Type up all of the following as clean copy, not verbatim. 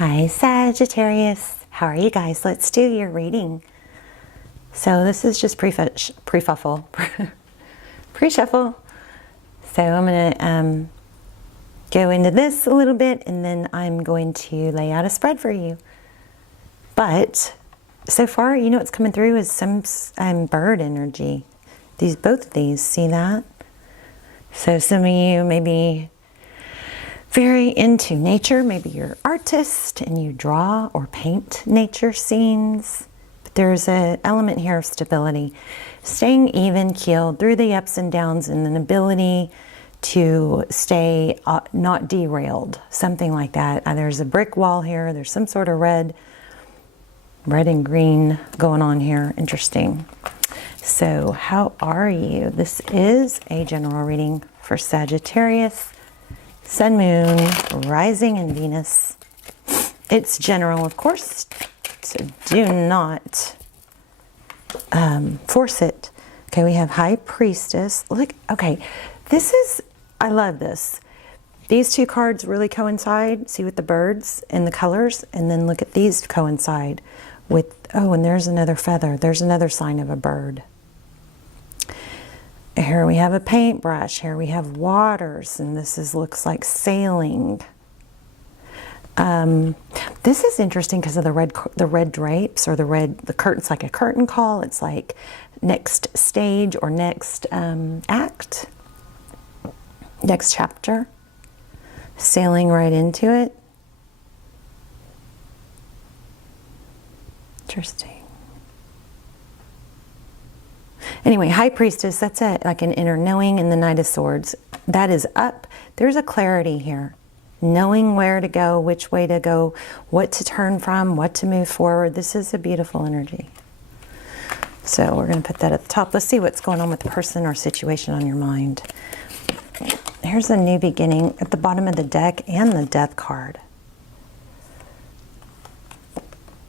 Hi Sagittarius, how are you guys? Let's do your reading. So this is just pre-shuffle. So I'm going to go into this a little bit, and then I'm going to lay out a spread for you. But so far, you know what's coming through is some bird energy. Both of these, see that? So some of you may be very into nature. Maybe you're an artist and you draw or paint nature scenes. But there's an element here of stability, staying even keeled through the ups and downs, and an ability to stay not derailed, something like that. There's a brick wall here. There's some sort of red and green going on here. Interesting. So how are you? This is a general reading for Sagittarius, Sun, Moon, Rising, and Venus. It's general, of course, so do not force it. Okay, we have High Priestess. Look, okay, I love this. These two cards really coincide. See with the birds and the colors, and then look at these coincide with, oh, and there's another feather. There's another sign of a bird. Here we have a paintbrush. Here we have waters, and this looks like sailing. This is interesting because of the red drapes, or the curtain's like a curtain call. It's like next stage or next act, next chapter, sailing right into it. Interesting. Anyway, High Priestess, that's like an inner knowing in the Knight of Swords. That is up. There's a clarity here. Knowing where to go, which way to go, what to turn from, what to move forward. This is a beautiful energy. So we're going to put that at the top. Let's see what's going on with the person or situation on your mind. Here's a new beginning at the bottom of the deck and the Death card.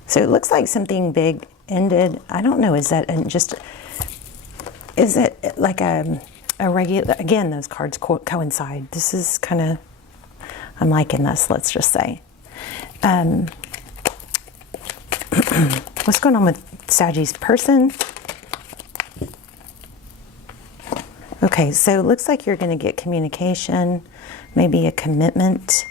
So it looks like something big ended. I don't know, is it like a regular, again, those cards coincide. This is kind of, I'm liking this, let's just say. What's going on with Sagi's person? Okay, so it looks like you're going to get communication, maybe a commitment.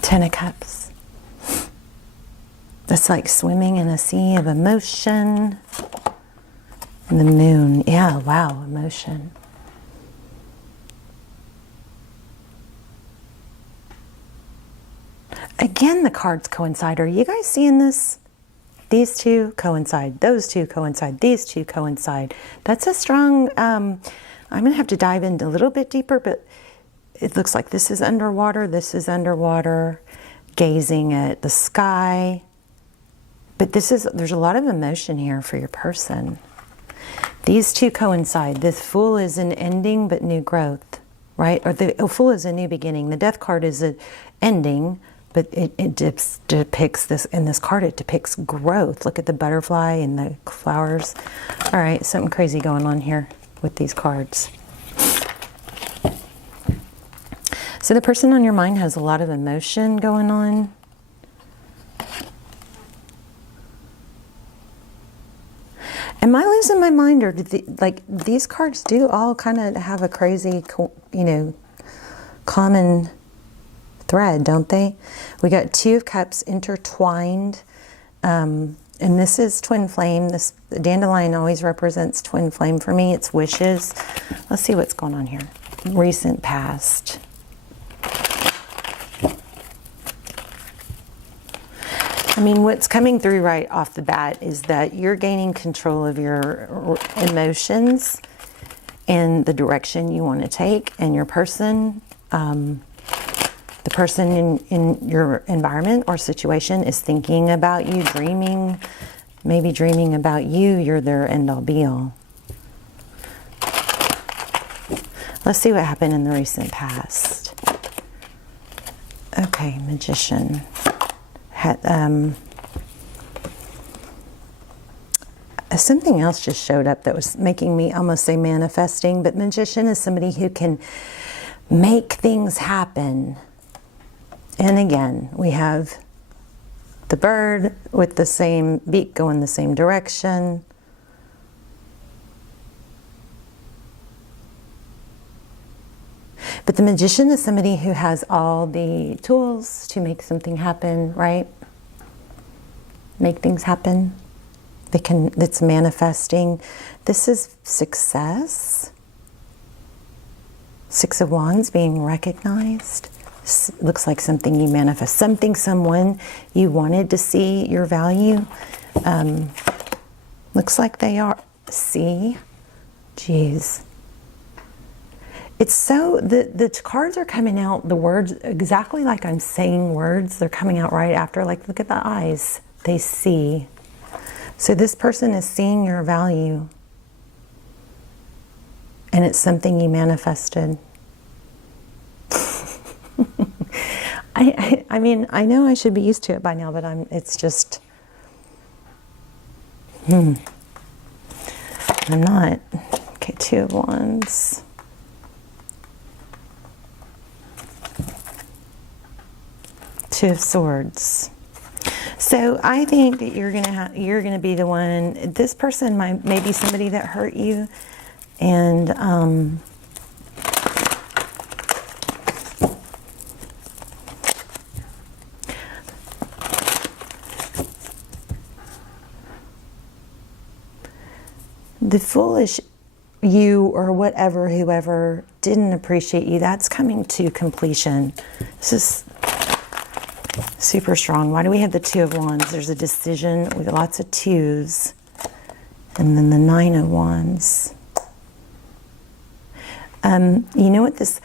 Ten of Cups. That's like swimming in a sea of emotion. And the Moon. Yeah, wow, emotion. Again, the cards coincide. Are you guys seeing this? These two coincide. Those two coincide. These two coincide. That's a strong... I'm going to have to dive in a little bit deeper, but it looks like this is underwater, gazing at the sky. But there's a lot of emotion here for your person. These two coincide. The Fool is an ending but new growth, right? Or the Fool is a new beginning. The Death card is an ending, but it depicts this, in this card it depicts growth. Look at the butterfly and the flowers. All right, something crazy going on here with these cards. So the person on your mind has a lot of emotion going on. Am I losing my mind, or like these cards do all kind of have a crazy, common thread, don't they? We got Two of Cups intertwined, and this is twin flame. This dandelion always represents twin flame for me. It's wishes. Let's see what's going on here. Recent past. I mean, what's coming through right off the bat is that you're gaining control of your emotions and the direction you want to take, and your person, the person in your environment or situation is thinking about you, maybe dreaming about you. You're their end-all be-all. Let's see what happened in the recent past. Okay, Magician. A Something else just showed up that was making me almost say manifesting, but magician is somebody who can make things happen. And again, we have the bird with the same beak going the same direction. But the magician is somebody who has all the tools to make something happen, right? Make things happen. It's manifesting. This is success. Six of Wands being recognized. Looks like something you manifest. Something, someone you wanted to see your value. Looks like they are. See? Jeez. It's so, the cards are coming out, the words, exactly like I'm saying words. They're coming out right after. Like, look at the eyes. They see. So this person is seeing your value. And it's something you manifested. I mean, I know I should be used to it by now, but it's just, I'm not. Okay, Two of Wands. Two of Swords. So I think that you're gonna be the one. This person may be somebody that hurt you, and the foolish you or whatever, whoever didn't appreciate you, that's coming to completion. This is super strong. Why do we have the Two of Wands? There's a decision with lots of twos. And then the Nine of Wands. You know what this...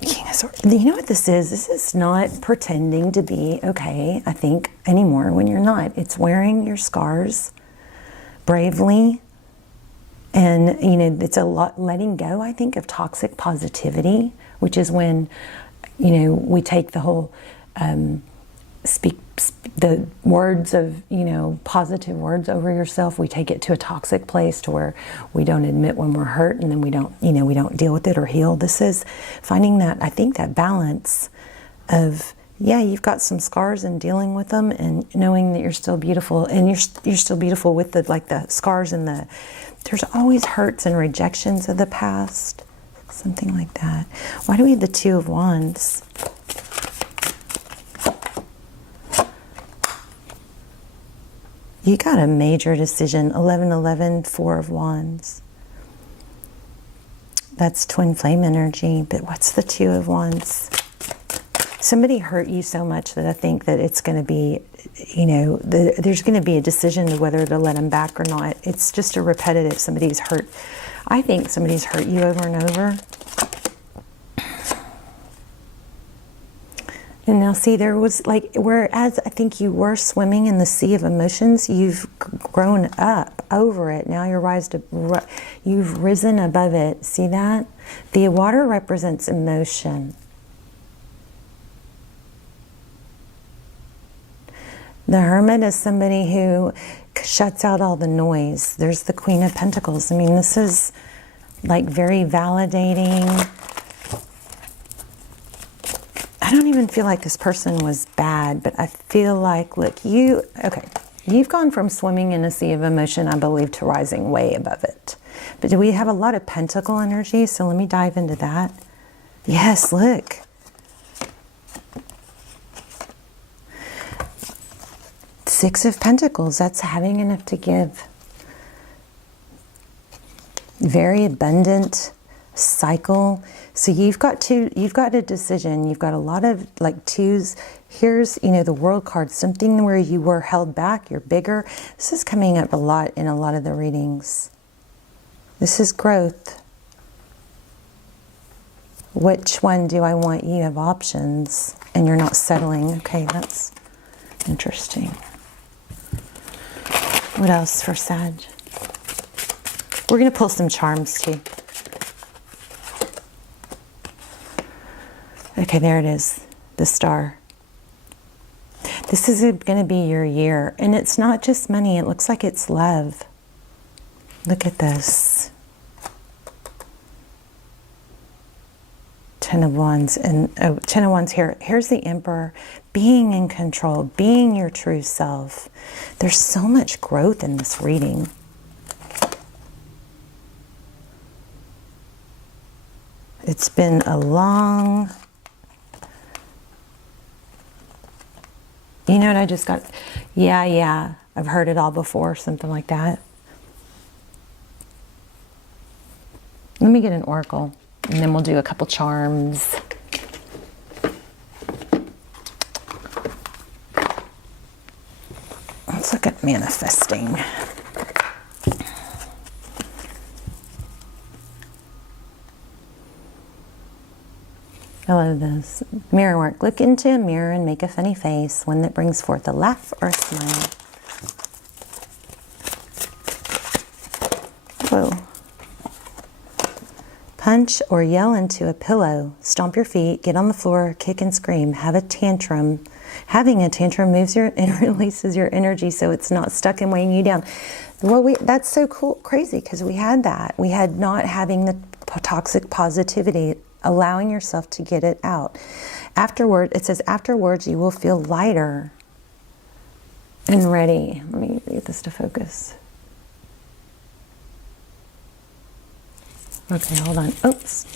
You know what this is? This is not pretending to be okay, I think, anymore when you're not. It's wearing your scars bravely. And, you know, it's a lot letting go, I think, of toxic positivity, which is when, you know, we take the whole... speak the words of, you know, positive words over yourself. We take it to a toxic place to where we don't admit when we're hurt, and then we don't, you know, we don't deal with it or heal. This is finding that, I think, that balance of, yeah, you've got some scars and dealing with them, and knowing that you're still beautiful, and you're still beautiful with the, like, the scars and there's always hurts and rejections of the past, something like that. Why do we have the Two of Wands? You got a major decision. 11-11, Four of Wands. That's twin flame energy. But what's the Two of Wands? Somebody hurt you so much that I think that it's going to be, you know, there's going to be a decision to whether to let them back or not. It's just a repetitive. Somebody's hurt. I think somebody's hurt you over and over. And now see, there was like, whereas I think you were swimming in the sea of emotions, you've grown up over it. Now you've risen above it. See that? The water represents emotion. The Hermit is somebody who shuts out all the noise. There's the Queen of Pentacles. I mean, this is like very validating. I don't even feel like this person was bad, but I feel like, look, you've gone from swimming in a sea of emotion, I believe, to rising way above it. But do we have a lot of pentacle energy? So let me dive into that. Yes, look. Six of Pentacles, that's having enough to give. Very abundant cycle. So you've got a decision. You've got a lot of like twos. Here's, you know, the World card, something where you were held back, you're bigger. This is coming up a lot in a lot of the readings. This is growth. Which one do I want? You have options and you're not settling. Okay, that's interesting. What else for Sag? We're going to pull some charms too. Okay, there it is. The Star. This is going to be your year. And it's not just money. It looks like it's love. Look at this. Ten of Wands. And oh, Ten of Wands here. Here's the Emperor. Being in control. Being your true self. There's so much growth in this reading. It's been a long... You know what I just got? Yeah. I've heard it all before. Something like that. Let me get an oracle. And then we'll do a couple charms. Let's look at manifesting. I love this. Mirror work. Look into a mirror and make a funny face, one that brings forth a laugh or a smile. Whoa. Punch or yell into a pillow. Stomp your feet, get on the floor, kick and scream. Have a tantrum. Having a tantrum moves your and releases your energy so it's not stuck and weighing you down. Well, that's so cool, crazy, because we had that. We had not having the toxic positivity, allowing yourself to get it out. Afterward, it says, afterwards you will feel lighter and ready. Let me get this to focus. Okay, hold on. Oops.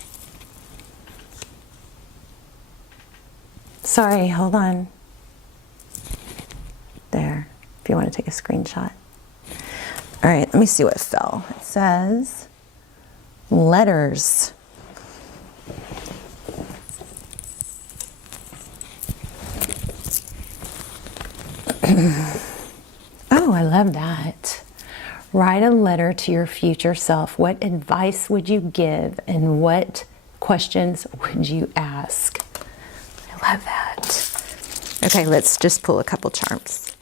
Sorry, hold on. There, if you want to take a screenshot. All right, let me see what fell. It says, letters. Oh, I love that. Write a letter to your future self. What advice would you give and what questions would you ask? I love that. Okay, let's just pull a couple charms.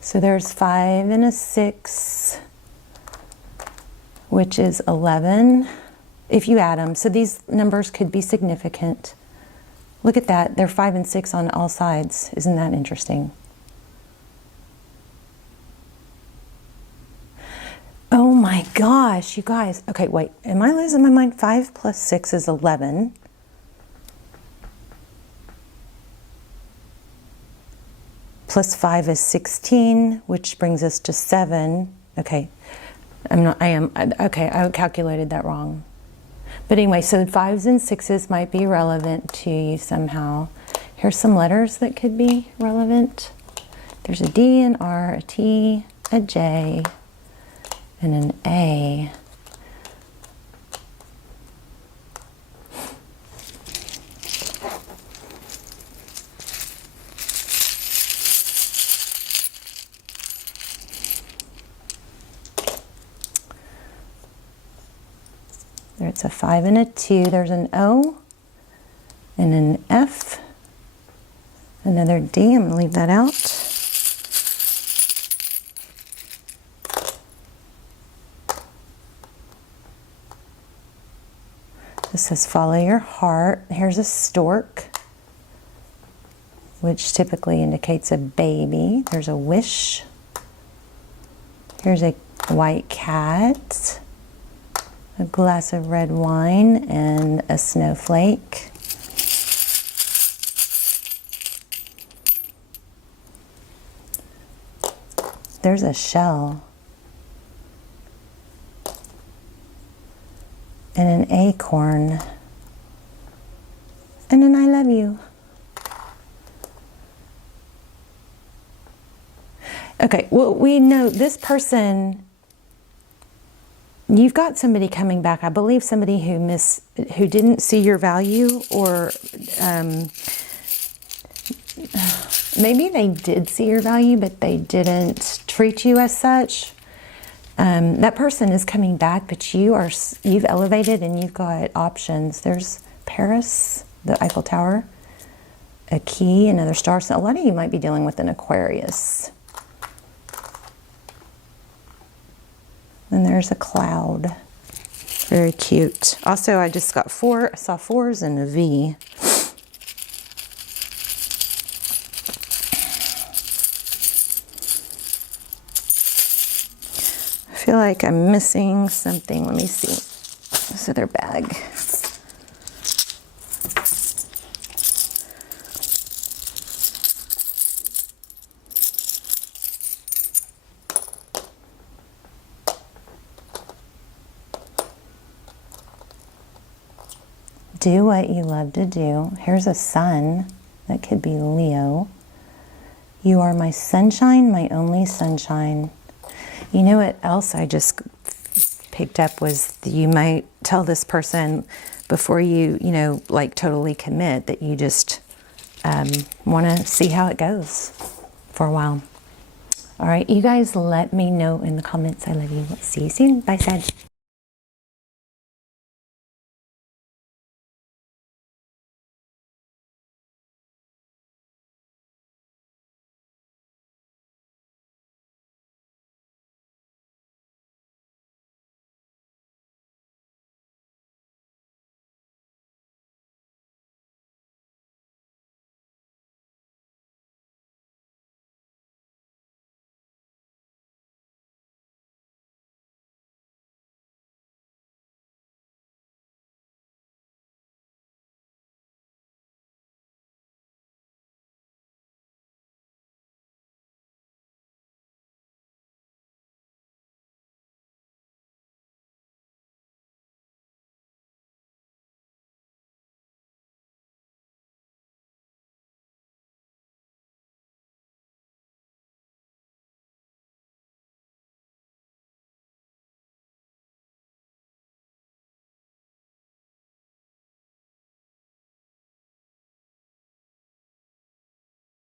So there's 5 and a 6, which is 11. If you add them, so these numbers could be significant. Look at that, they're 5 and 6 on all sides. Isn't that interesting? Oh my gosh, you guys. Okay, wait, am I losing my mind? 5 plus 6 is 11. Plus 5 is 16, which brings us to 7. Okay, I calculated that wrong. But anyway, so 5s and 6s might be relevant to you somehow. Here's some letters that could be relevant. There's a D, an R, a T, a J, and an A. There's a 5 and a 2. There's an O and an F. Another D. I'm going to leave that out. This says follow your heart. Here's a stork, which typically indicates a baby. There's a wish. Here's a white cat. A glass of red wine and a snowflake. There's a shell. And an acorn. And an I love you. Okay, well, we know this person... You've got somebody coming back, I believe somebody who didn't see your value, or maybe they did see your value, but they didn't treat you as such. That person is coming back, but you've elevated and you've got options. There's Paris, the Eiffel Tower, a key, another star. So a lot of you might be dealing with an Aquarius. And there's a cloud. Very cute. Also, I just got I saw 4s and a V. I feel like I'm missing something. Let me see. This other bag. Do what you love to do. Here's a sun. That could be Leo. You are my sunshine, my only sunshine. You know what else I just picked up was you might tell this person before you, like totally commit that you just want to see how it goes for a while. All right, you guys let me know in the comments. I love you. See you soon. Bye, Sag.